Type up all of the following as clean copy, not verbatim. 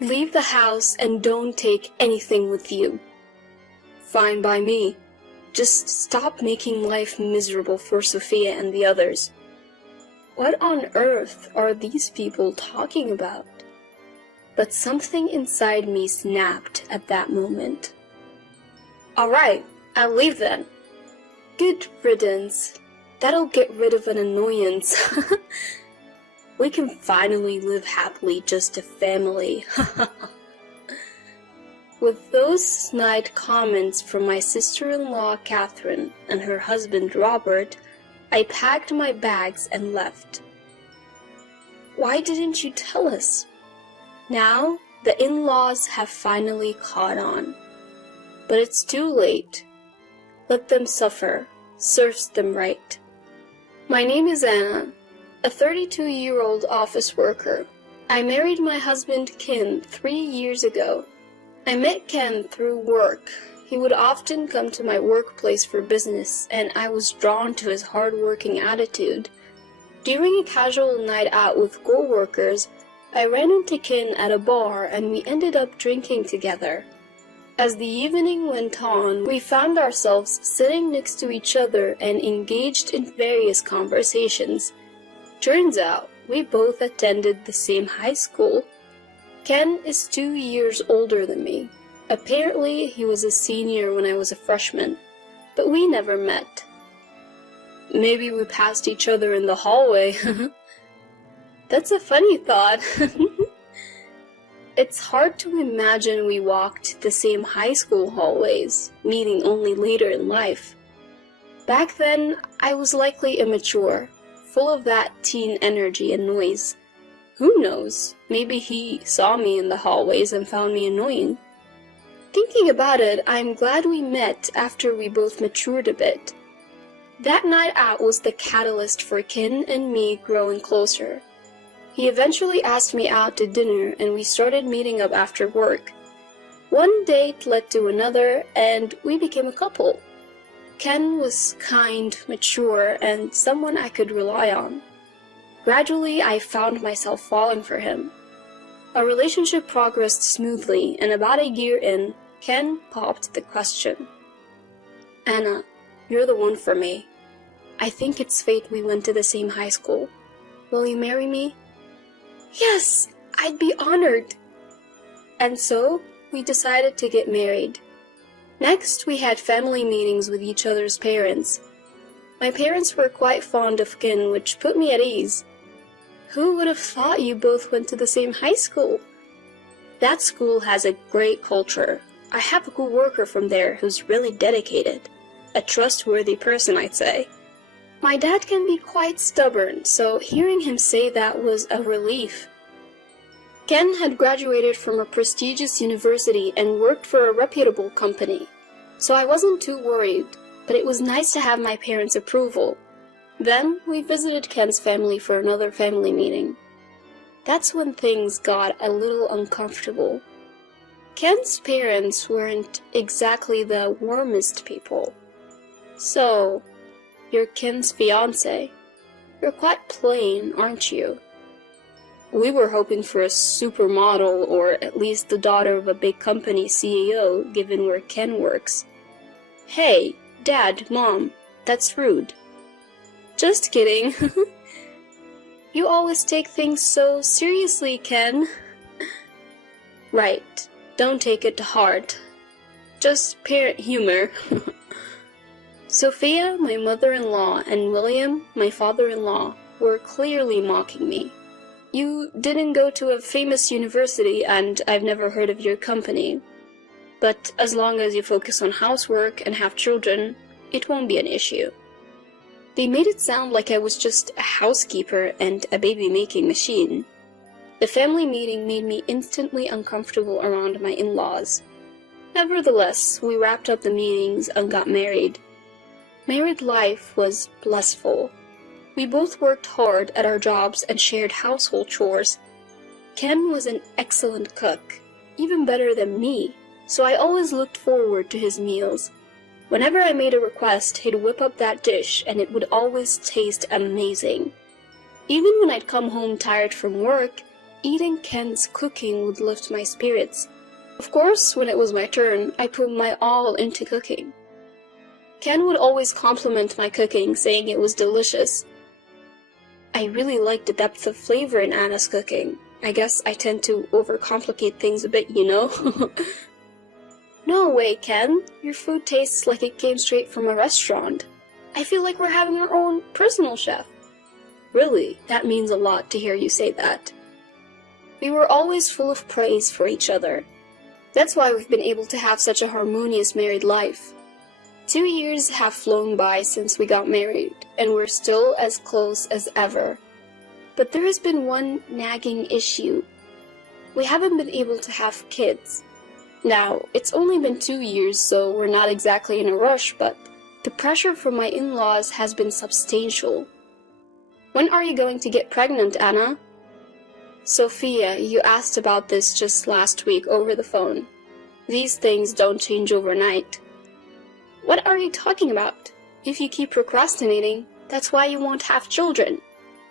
Leave the house and don't take anything with you. Fine by me. Just stop making life miserable for Sophia and the others. What on earth are these people talking about? But something inside me snapped at that moment. All right, I'll leave then. Good riddance. That'll get rid of an annoyance. We can finally live happily just a family. With those snide comments from my sister-in-law Catherine and her husband Robert, I packed my bags and left. Why didn't you tell us? Now, the in-laws have finally caught on. But it's too late. Let them suffer. Serves them right. My name is Anna, a 32-year-old office worker. I married my husband Ken 3 years ago. I met Ken through work. He would often come to my workplace for business, and I was drawn to his hard-working attitude. During a casual night out with co-workers, I ran into Ken at a bar and we ended up drinking together. As the evening went on, we found ourselves sitting next to each other and engaged in various conversations. Turns out, we both attended the same high school. Ken is 2 years older than me. Apparently, he was a senior when I was a freshman, but we never met. Maybe we passed each other in the hallway. That's a funny thought. It's hard to imagine we walked the same high school hallways, meeting only later in life. Back then, I was likely immature, full of that teen energy and noise. Who knows, maybe he saw me in the hallways and found me annoying. Thinking about it, I'm glad we met after we both matured a bit. That night out was the catalyst for Ken and me growing closer. He eventually asked me out to dinner and we started meeting up after work. One date led to another and we became a couple. Ken was kind, mature, and someone I could rely on. Gradually, I found myself falling for him. Our relationship progressed smoothly, and about a year in, Ken popped the question. Anna, you're the one for me. I think it's fate we went to the same high school. Will you marry me? Yes, I'd be honored. And so, we decided to get married. Next, we had family meetings with each other's parents. My parents were quite fond of Ken, which put me at ease. Who would have thought you both went to the same high school? That school has a great culture. I have a co-worker from there who's really dedicated. A trustworthy person, I'd say. My dad can be quite stubborn, so hearing him say that was a relief. Ken had graduated from a prestigious university and worked for a reputable company, so I wasn't too worried, but it was nice to have my parents' approval. Then, we visited Ken's family for another family meeting. That's when things got a little uncomfortable. Ken's parents weren't exactly the warmest people. So, you're Ken's fiancé. You're quite plain, aren't you? We were hoping for a supermodel or at least the daughter of a big company CEO, given where Ken works. Hey, Dad, Mom, that's rude. Just kidding. You always take things so seriously, Ken. Right, don't take it to heart. Just parent humor. Sophia, my mother-in-law, and William, my father-in-law, were clearly mocking me. You didn't go to a famous university and I've never heard of your company. But as long as you focus on housework and have children, it won't be an issue. They made it sound like I was just a housekeeper and a baby-making machine. The family meeting made me instantly uncomfortable around my in-laws. Nevertheless, we wrapped up the meetings and got married. Married life was blissful. We both worked hard at our jobs and shared household chores. Ken was an excellent cook, even better than me, so I always looked forward to his meals. Whenever I made a request, he'd whip up that dish and it would always taste amazing. Even when I'd come home tired from work, eating Ken's cooking would lift my spirits. Of course, when it was my turn, I put my all into cooking. Ken would always compliment my cooking, saying it was delicious. I really like the depth of flavor in Anna's cooking. I guess I tend to overcomplicate things a bit, you know? No way, Ken. Your food tastes like it came straight from a restaurant. I feel like we're having our own personal chef. Really, that means a lot to hear you say that. We were always full of praise for each other. That's why we've been able to have such a harmonious married life. 2 years have flown by since we got married, and we're still as close as ever. But there has been one nagging issue. We haven't been able to have kids. Now, it's only been 2 years, so we're not exactly in a rush, but the pressure from my in-laws has been substantial. When are you going to get pregnant, Anna? Sophia, you asked about this just last week over the phone. These things don't change overnight. What are you talking about? If you keep procrastinating, that's why you won't have children.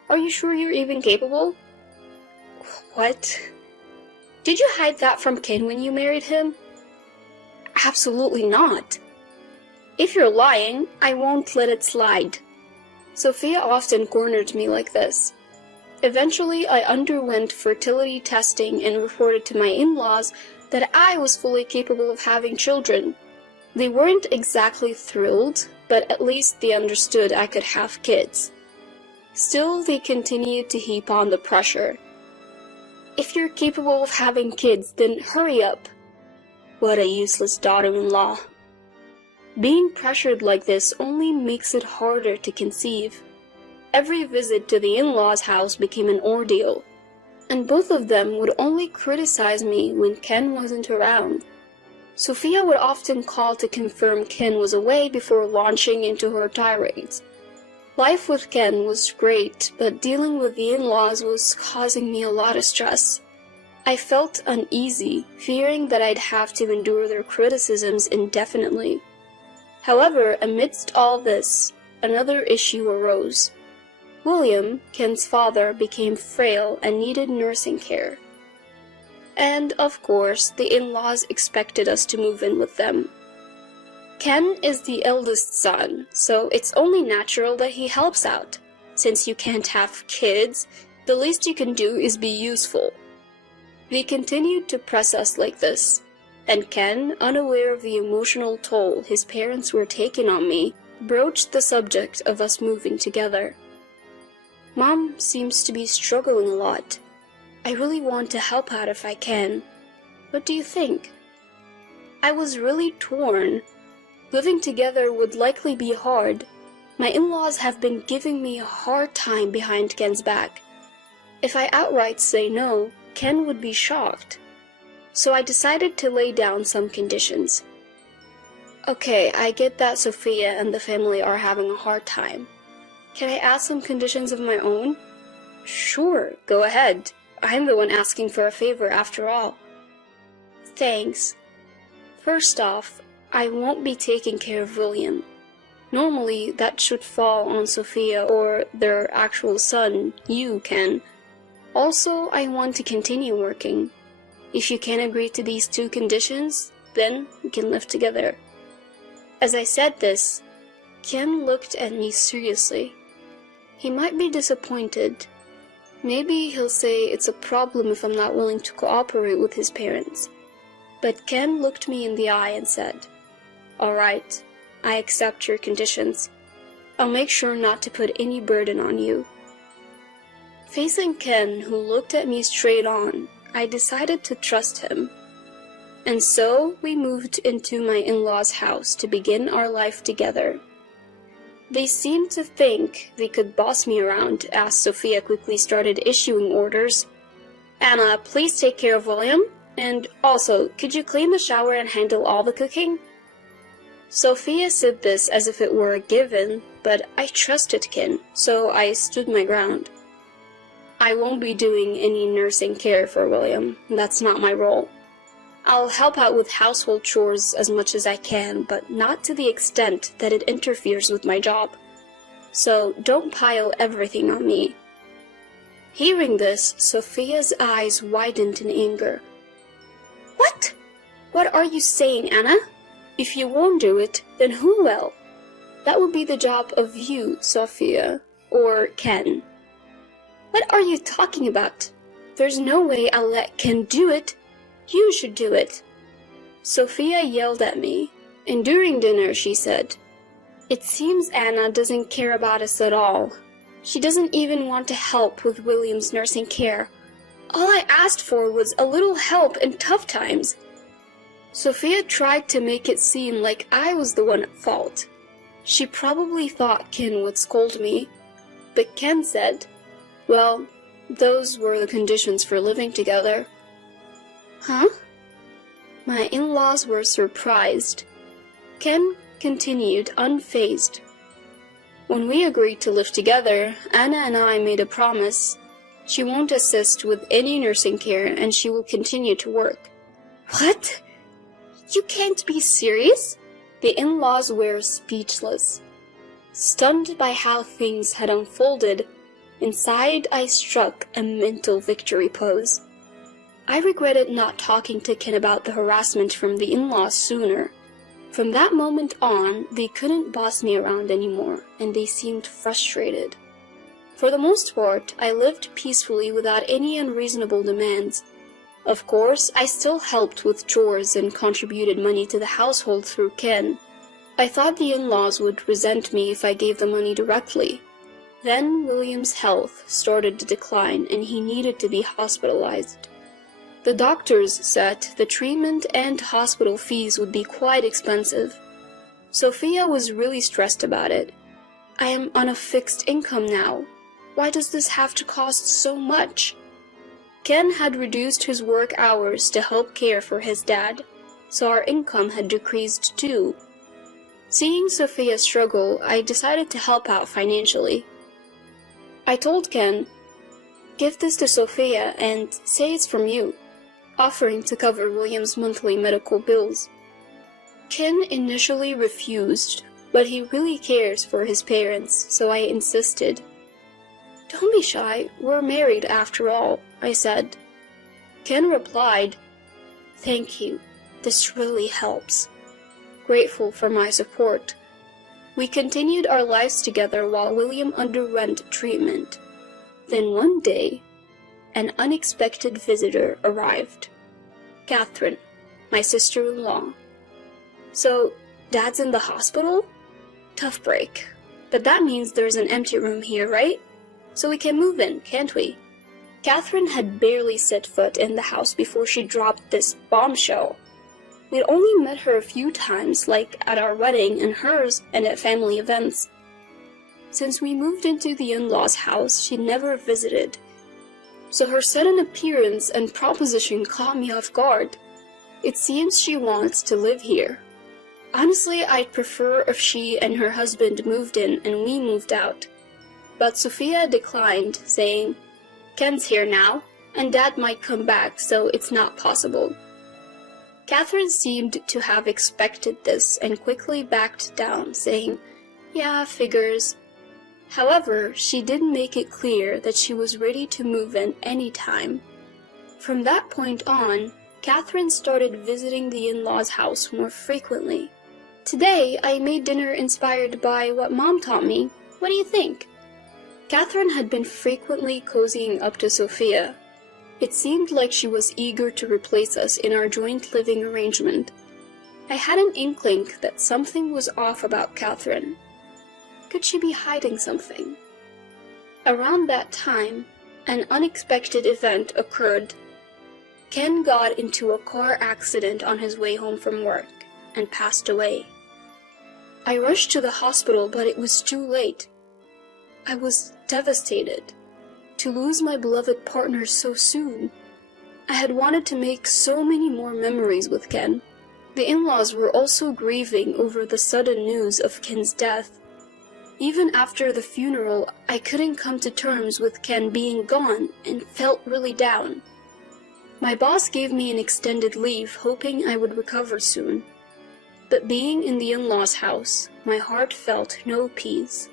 Are you sure you're even capable? What? Did you hide that from Ken when you married him? Absolutely not. If you're lying, I won't let it slide. Sophia often cornered me like this. Eventually, I underwent fertility testing and reported to my in-laws that I was fully capable of having children. They weren't exactly thrilled, but at least they understood I could have kids. Still, they continued to heap on the pressure. If you're capable of having kids, then hurry up. What a useless daughter-in-law. Being pressured like this only makes it harder to conceive. Every visit to the in-laws' house became an ordeal, and both of them would only criticize me when Ken wasn't around. Sophia would often call to confirm Ken was away before launching into her tirades. Life with Ken was great, but dealing with the in-laws was causing me a lot of stress. I felt uneasy, fearing that I'd have to endure their criticisms indefinitely. However, amidst all this, another issue arose. William, Ken's father, became frail and needed nursing care. And, of course, the in-laws expected us to move in with them. Ken is the eldest son, so it's only natural that he helps out. Since you can't have kids, the least you can do is be useful. They continued to press us like this, and Ken, unaware of the emotional toll his parents were taking on me, broached the subject of us moving together. Mom seems to be struggling a lot. I really want to help out if I can. What do you think? I was really torn. Living together would likely be hard. My in-laws have been giving me a hard time behind Ken's back. If I outright say no, Ken would be shocked. So I decided to lay down some conditions. Okay, I get that Sophia and the family are having a hard time. Can I ask some conditions of my own? Sure, go ahead. I'm the one asking for a favor after all. Thanks. First off, I won't be taking care of William. Normally, that should fall on Sophia or their actual son, you, Ken. Also, I want to continue working. If you can agree to these 2 conditions, then we can live together. As I said this, Ken looked at me seriously. He might be disappointed. Maybe he'll say it's a problem if I'm not willing to cooperate with his parents. But Ken looked me in the eye and said, "All right, I accept your conditions. I'll make sure not to put any burden on you." Facing Ken, who looked at me straight on, I decided to trust him. And so we moved into my in-laws' house to begin our life together. They seemed to think they could boss me around as Sophia quickly started issuing orders. "Anna, please take care of William. And also, could you clean the shower and handle all the cooking?" Sophia said this as if it were a given, but I trusted Ken, so I stood my ground. I won't be doing any nursing care for William. That's not my role. I'll help out with household chores as much as I can, but not to the extent that it interferes with my job. So don't pile everything on me. Hearing this, Sophia's eyes widened in anger. What? What are you saying, Anna? If you won't do it, then who will? That would be the job of you, Sophia, or Ken. What are you talking about? There's no way I'll let Ken do it. You should do it. Sophia yelled at me, and during dinner she said, "It seems Anna doesn't care about us at all. She doesn't even want to help with William's nursing care. All I asked for was a little help in tough times." Sophia tried to make it seem like I was the one at fault. She probably thought Ken would scold me, but Ken said, "Well, those were the conditions for living together." Huh? My in-laws were surprised. Ken continued unfazed. "When we agreed to live together, Anna and I made a promise. She won't assist with any nursing care and she will continue to work." What? You can't be serious? The in-laws were speechless. Stunned by how things had unfolded, inside I struck a mental victory pose. I regretted not talking to Ken about the harassment from the in-laws sooner. From that moment on, they couldn't boss me around anymore, and they seemed frustrated. For the most part, I lived peacefully without any unreasonable demands. Of course, I still helped with chores and contributed money to the household through Ken. I thought the in-laws would resent me if I gave the money directly. Then William's health started to decline and he needed to be hospitalized. The doctors said the treatment and hospital fees would be quite expensive. Sophia was really stressed about it. "I am on a fixed income now. Why does this have to cost so much?" Ken had reduced his work hours to help care for his dad, so our income had decreased too. Seeing Sophia struggle, I decided to help out financially. I told Ken, "Give this to Sophia and say it's from you," offering to cover William's monthly medical bills. Ken initially refused, but he really cares for his parents, so I insisted. "Don't be shy, we're married after all," I said. Ken replied, "Thank you, this really helps." Grateful for my support. We continued our lives together while William underwent treatment. Then one day, an unexpected visitor arrived. Catherine, my sister-in-law. "So, Dad's in the hospital? Tough break. But that means there's an empty room here, right? So we can move in, can't we?" Catherine had barely set foot in the house before she dropped this bombshell. We'd only met her a few times, like at our wedding and hers and at family events. Since we moved into the in-laws' house, she'd never visited. So her sudden appearance and proposition caught me off guard. It seems she wants to live here. Honestly, I'd prefer if she and her husband moved in and we moved out. But Sophia declined, saying, "Ken's here now, and Dad might come back, so it's not possible." Catherine seemed to have expected this and quickly backed down, saying, "Yeah, figures." However, she did make it clear that she was ready to move in any time. From that point on, Catherine started visiting the in-laws' house more frequently. Today, I made dinner inspired by what Mom taught me. What do you think? Catherine had been frequently cozying up to Sophia. It seemed like she was eager to replace us in our joint living arrangement. I had an inkling that something was off about Catherine. Could she be hiding something? Around that time, an unexpected event occurred. Ken got into a car accident on his way home from work and passed away. I rushed to the hospital, but it was too late. I was devastated to lose my beloved partner so soon. I had wanted to make so many more memories with Ken. The in-laws were also grieving over the sudden news of Ken's death. Even after the funeral, I couldn't come to terms with Ken being gone and felt really down. My boss gave me an extended leave, hoping I would recover soon. But being in the in-laws' house, my heart felt no peace.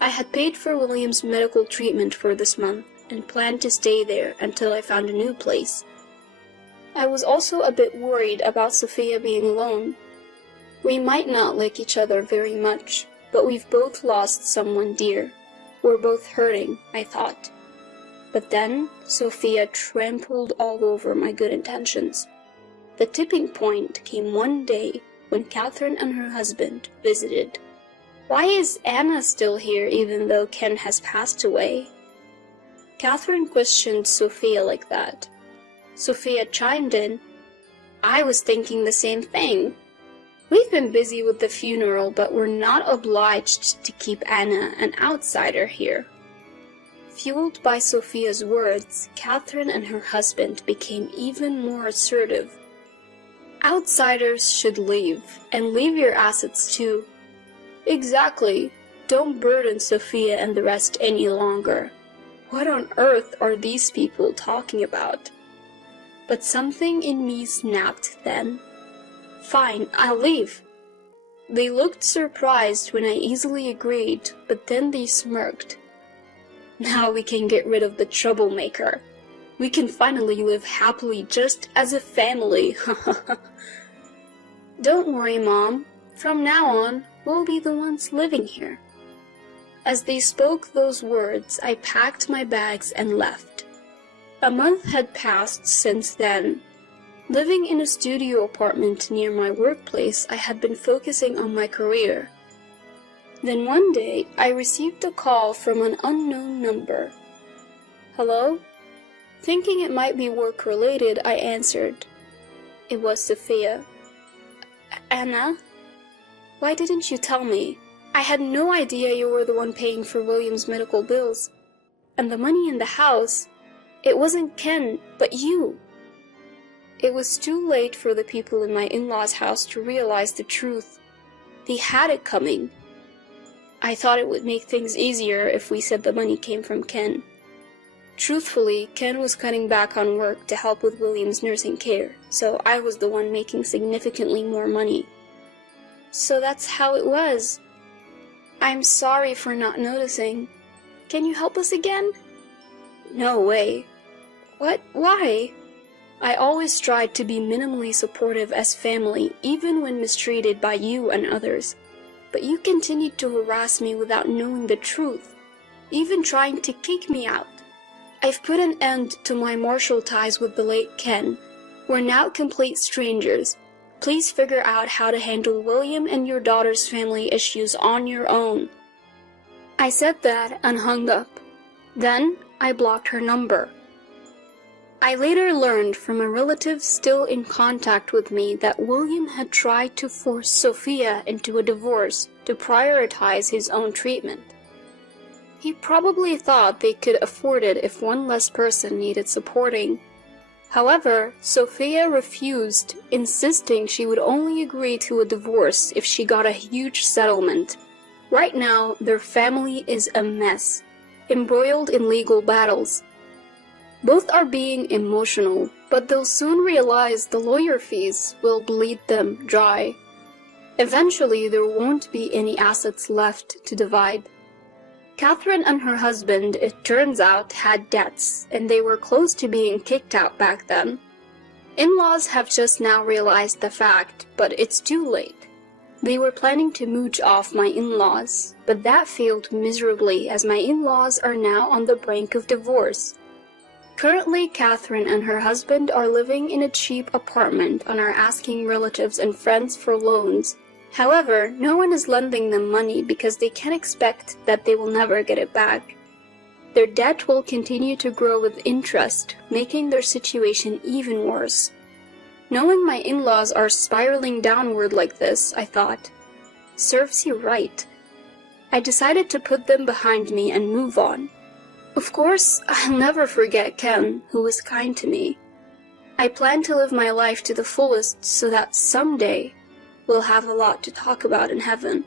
I had paid for William's medical treatment for this month, and planned to stay there until I found a new place. I was also a bit worried about Sophia being alone. We might not like each other very much, but we've both lost someone dear. We're both hurting, I thought. But then, Sophia trampled all over my good intentions. The tipping point came one day when Catherine and her husband visited. Why is Anna still here even though Ken has passed away? Catherine questioned Sophia like that. Sophia chimed in, I was thinking the same thing. We've been busy with the funeral, but we're not obliged to keep Anna an outsider here. Fueled by Sophia's words, Catherine and her husband became even more assertive. Outsiders should leave, and leave your assets too. Exactly. Don't burden Sophia and the rest any longer. What on earth are these people talking about? But something in me snapped then. Fine, I'll leave. They looked surprised when I easily agreed, but then they smirked. Now we can get rid of the troublemaker. We can finally live happily just as a family. Don't worry, Mom. From now on, we'll be the ones living here. As they spoke those words, I packed my bags and left. A month had passed since then. Living in a studio apartment near my workplace, I had been focusing on my career. Then one day, I received a call from an unknown number. Hello? Thinking it might be work-related, I answered. It was Sophia. Anna? Why didn't you tell me? I had no idea you were the one paying for William's medical bills. And the money in the house, it wasn't Ken, but you. It was too late for the people in my in-laws' house to realize the truth. They had it coming. I thought it would make things easier if we said the money came from Ken. Truthfully, Ken was cutting back on work to help with William's nursing care, so I was the one making significantly more money. So that's how it was. I'm sorry for not noticing. Can you help us again? No way. What? Why? I always tried to be minimally supportive as family, even when mistreated by you and others. But you continued to harass me without knowing the truth, even trying to kick me out. I've put an end to my martial ties with the late Ken. We're now complete strangers. Please figure out how to handle William and your daughter's family issues on your own. I said that and hung up. Then I blocked her number. I later learned from a relative still in contact with me that William had tried to force Sophia into a divorce to prioritize his own treatment. He probably thought they could afford it if one less person needed supporting. However, Sophia refused, insisting she would only agree to a divorce if she got a huge settlement. Right now, their family is a mess, embroiled in legal battles. Both are being emotional, but they'll soon realize the lawyer fees will bleed them dry. Eventually, there won't be any assets left to divide. Catherine and her husband, it turns out, had debts, and they were close to being kicked out back then. In-laws have just now realized the fact, but it's too late. They were planning to mooch off my in-laws, but that failed miserably as my in-laws are now on the brink of divorce. Currently, Catherine and her husband are living in a cheap apartment and are asking relatives and friends for loans. However, no one is lending them money because they can expect that they will never get it back. Their debt will continue to grow with interest, making their situation even worse. Knowing my in-laws are spiraling downward like this, I thought, serves you right. I decided to put them behind me and move on. Of course, I'll never forget Ken, who was kind to me. I plan to live my life to the fullest so that someday we'll have a lot to talk about in heaven.